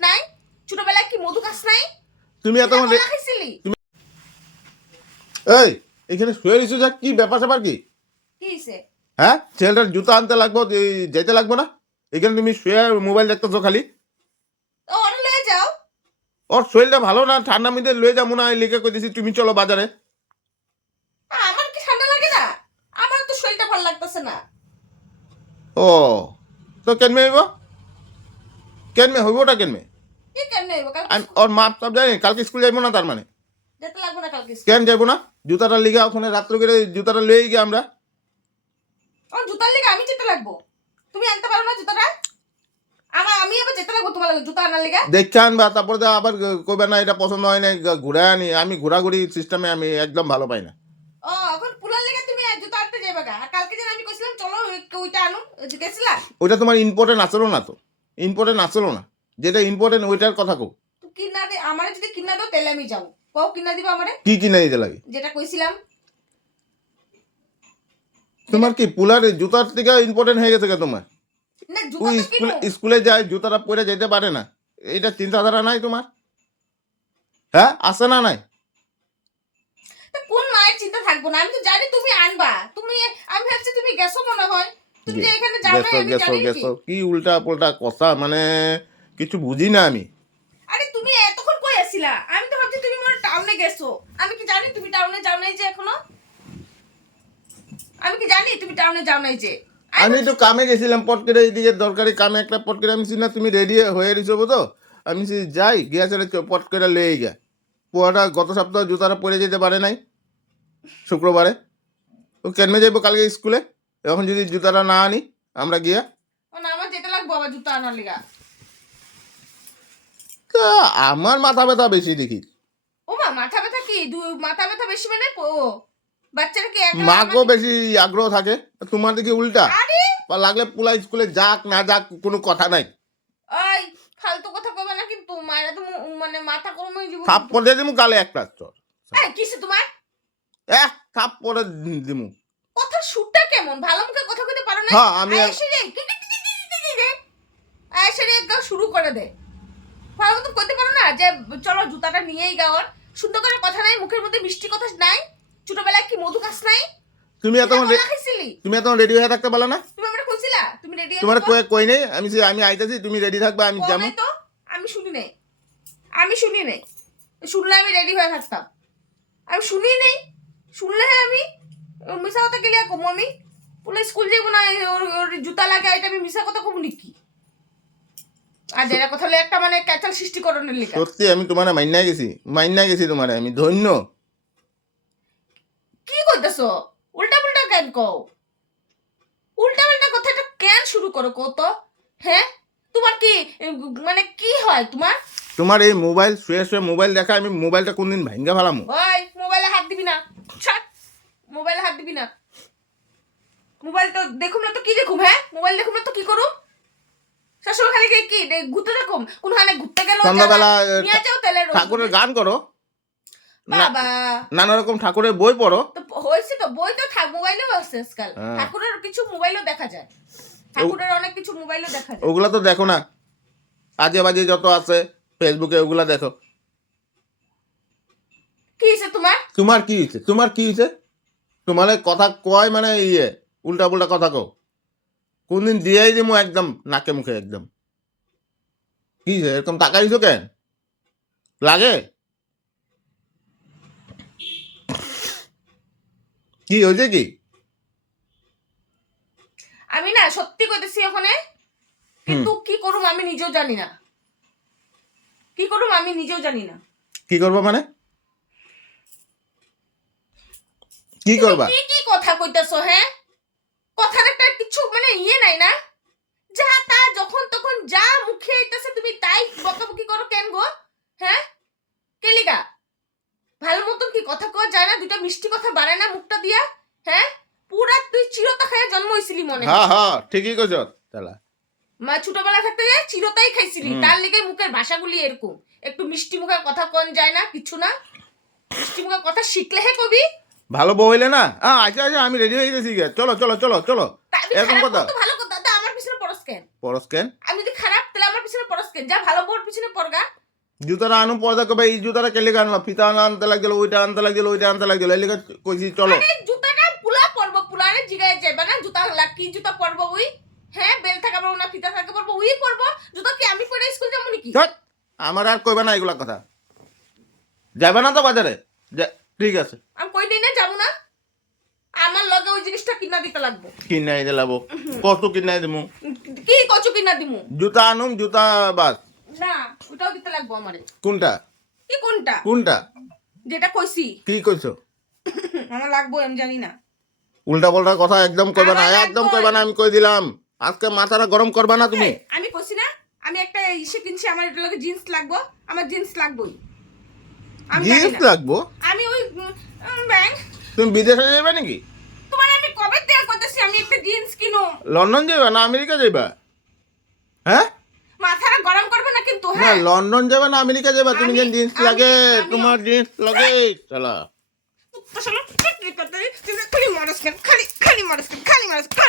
নাই ছোটবেলায় কি মধু খাস নাই তুমি এত খাইছিলি এই এখানে শুয়ে রইছো যা কি ব্যাপার স্যাপার কি কি হইছে হ্যাঁ ছেলেটার জুতা আনতে লাগবো যেতে লাগবো না এখানে তুমি শুয়ে মোবাইল দেখতেছো খালি ওরে লয়ে যাও ওর শরীরটা ভালো না ঠান্ডা মধ্যে লয়ে যাবো না লিখে কইতেছি তুমি চলো বাজারে আমার কি ঠান্ডা লাগে না আমার তো শরীরটা ভালো লাগতেছে না ও তো কেনমে হইব কেনমে হইবটা কেনমে কি কেন হইব কাল ওর মাপ সব জানি কালকে স্কুল যাইবো না তার মানে যেতে লাগবে না কালকে কেন যাইবো না জুতাটা লিখে ওখানে রাত্র করে জুতাটা লয়ে গিয়ে আমরা ও জুতার লেগে আমি যেতে লাগবো তুমি আনতে পারো না জুতাটা আমি আবার যেতে লাগবো তোমার লাগে জুতা আনার লেগে দেখে আনবা তারপরে তো আবার কইবা না এটা পছন্দ হয় না ঘুরে আনি আমি ঘোরাঘুরি সিস্টেমে আমি একদম ভালো পাই না ও এখন পুলার লেগে তুমি জুতা আনতে যাবে গা আর কালকে যেন আমি কইছিলাম চলো ওইটা আনো গেছিলা ওইটা তোমার ইম্পর্টেন্ট আসলো না তো ইম্পর্টেন্ট আসলো না যেটা ইম্পর্টেন্ট ওইটার কথা কো তো কিনা দে আমারে যদি কিনা দাও তাহলে আমি যাবো কও কিনা দিবা আমারে কি কিনে দিতে লাগে যেটা কইছিলাম তোমার কি পুলার জুতার থেকে ইম্পর্টেন্ট হয়ে গেছে তোমার না ওই জুতা তো কিনো স্কুলে যায় জুতাটা পরে যেতে পারে না এইটা চিন্তাধারা নাই তোমার হ্যাঁ আসে না নাই তা কোন মায়ের চিন্তা থাকবো না আমি তো জানি তুমি আনবা তুমি আমি ভাবছি তুমি গেছো মনে হয় তুমি যে এখানে যাবে গেছো আমি গেছো জানি কি গেছো কি উল্টা পাল্টা কথা মানে কিছু বুঝি না আমি আরে তুমি এতক্ষণ কই আছিলা আমি তো ভাবছি তুমি মনে টাউনে গেছো আমি কি জানি তুমি টাউনে যাও নাই যে এখনো আমি কি জানি তুমি টাউনে যাও নাই যে আমি তো কামে গেছিলাম পট করে এইদিকে দরকারি কামে একটা পট করে আমি না তুমি রেডি হয়ে রইছো তো আমি যাই গিয়া ছেড়ে পট করে লয়ে গিয়া পোয়াটা গত সপ্তাহ জুতাটা পরে যেতে পারে নাই শুক্রবারে ও কেনমে যাইবো কালকে স্কুলে এখন যদি জুতাটা না আনি আমরা গিয়া ও না আমার যেতে লাগবো আবার জুতা আনার লিগা তা আমার মাথা ব্যথা বেশি দেখি ও মা মাথা ব্যথা কি মাথা ব্যথা বেশি মানে বাচ্চারা কি একা মাকেও বেশি আগ্রহ থাকে তোমার দেখি উল্টা আরে বা লাগলে পুলা স্কুলে যাক না যাক কোনো কথা নাই ওই ফালতু কথা কইবা না কিন্তু মায়েরা তো মানে মাথা গরম হয়ে যাবে থাপ পরে দিমু গালে একটা চর এই কিসে তোমার থাপ পরে দিমু কথা শুটটা কেমন ভালো মুখে কথা কইতে পারো না হ্যাঁ আমি এসে রে এসে রে একদম শুরু করে দে ভালো মতো কইতে পারো না যে চলো জুতাটা নিয়েই গাওয়ার সুন্দর করে কথা নাই মুখের মধ্যে মিষ্টি কথা নাই ছোটবেলায় কি মধু খাস নাই তুমি এত খাইছিলি তুমি এত রেডি হয়ে থাকতে পারো না তুমি আমরা কইছিলা তুমি রেডি তোমার কই নেই আমি আইতাছি তুমি রেডি থাকবে আমি যাবো তো আমি শুনি নাই শুনলে আমি রেডি হয়ে থাকতাম আমি শুনি নেই শুনলে আমি মিশা কথা গেলে কম আমি বলে স্কুল যাবো না ওর জুতা লাগে এটা আমি মিশা কথা কম নাকি আর যারা কথা হলে একটা মানে ক্যাচাল সৃষ্টি করণের লিখা সত্যি আমি তোমার মাইন্না গেছি তোমার আমি ধন্য কি করতেছো উল্টা পুল্টা কেন কও উল্টা পাল্টা কথাটা কেন শুরু করো কত হ্যাঁ তোমার কি মানে কি হয় তোমার এই মোবাইল শুয়ে মোবাইল দেখা আমি মোবাইলটা কোনদিন ভাঙ্গা ফেলাম ওই মোবাইলে হাত দিবি না ছাড় মোবাইলে হাত দিবি না মোবাইল তো দেখুম না তো কি দেখুম হ্যাঁ মোবাইল দেখুম না তো কি করুম শাশুড়ি খালি কি ঘুরতে দেখুম কোনখানে ঘুরতে গেল সন্ধ্যাবেলা নিয়ে যাও তেলে ঠাকুরের গান করো বাবা নানা রকম ঠাকুরের বই পড়ো তো হয়েছে তো বই তো মোবাইলেও আছে আজকাল ঠাকুরের কিছু মোবাইলও দেখা যায় ঠাকুরের অনেক কিছু মোবাইলও দেখা যায় ওগুলা তো দেখো না আজে বাজে যত আছে ফেসবুকে ওগুলা দেখো কি হয়েছে তোমার কি হয়েছে তোমার কথা কয় মানে উল্টা পুল্টা কথা কও কোনদিন দিয়েই দিমু একদম নাকে মুখে একদম কি হয়েছে এরকম তাকাইছো কেন লাগে কি হয়েছে কি আমি না সত্যি কইতেছি ওখানে কিন্তু কি করুম আমি নিজেও জানি না কি করবো মানে কি করবা কি কথা কইতাছো হ্যাঁ কথার একটা কিছু মানে নাই না যা তা যখন তখন যা মুখে আইতাছে তুমি তাই বকাবকি করো কেন গো হ্যাঁ কেলিগা ভালো মতন কি কথা কওয়া যায় না দুটা মিষ্টি কথা বাড়ায় না মুখটা দিয়া হ্যাঁ পুরা তুই চিরতা খায় জন্ম হইছিলি মনে হ্যাঁ ঠিকই কইছ তাহলে মা ছোটবেলা থাকতে চিরতাই খাইছিলি তার লেগে মুখের ভাষাগুলি এরকম একটু মিষ্টি মুখে কথা কন যায় না কিছু না মিষ্টি মুখে কথা শিখলে হে কবি ভালো বউ হইলে না আচ্ছা আমি রেডি হয়ে গেছি চলো এরকম কথা ভালো কথা আমার পিছনে পরস কেন আমি যদি খারাপ তাহলে আমার পিছনে পড়স কেন? যা ভালো বউর পিছনে পড়গা। জুতাটা আনো পর্দা করবে, এই জুতাটা কেলে আনলো, ফিতা আনতে লাগছিল, ওইটা আনতে লাগছিল, ওইটা আনতে লাগছিল, এই লিগে কইছি চলো। আরে জুতাটা পুলা পরবো, পুলারে জিগায় যাবে না জুতা কি জুতা পরবো উই? হ্যাঁ, বেল থাকা পরবো না ফিতা থাকা পরবো উই পরবো। জুতা কি আমি পরে স্কুল যাবো নাকি? ধ্যাৎ, আমার আর কইবে না এগুলা কথা। যাবে না তো বাজারে? ঠিক আছে, আমি কই দিই না যাবো না। আমার লগে ওই জিনিসটা কিনা দিতে লাগবো। কিনাই দিলাবো, কত কিনাই দিমু? কি কচু কিনা দিমু? জুতা আনুম, জুতা বাস। না, ওটাও দিতে লাগবো আমারে। কোনটা কি কোনটা? কোনটা যেটা কইছি কি কইছো? আমার লাগবো আমি জানি না। উল্টা পাল্টা কথা একদম কইবা না, আমার একদম লাগবই। কইবা না, আমি কই দিলাম। আজকে মাথাটা গরম করবা না তুমি। আমি কইছি না আমি একটা ইসে কিনছি, আমার এটা লগে জিন্স লাগবো, আমার জিন্স লাগবোই। আমি জানি জিন্স না। লাগবো? আমি ওই ব্যাংক তুমি বিদেশে যাবে নাকি? তোমার আমি কবে থেকে করতেছি আমি একটা জিন্স কিনো। লন্ডন যাবা না আমেরিকা যাবা? হ্যাঁ, মাথাটা গরম করবে না কিন্তু। না হ্যাঁ, লন্ডন যাবে না আমেরিকা যাবা? তুমি যে জিন্স লাগে, আমি- তোমার জিন্স লাগে, চালা। তো শালা, খালি মারস কেন, খালি মারস কেন, খালি মারস কেন,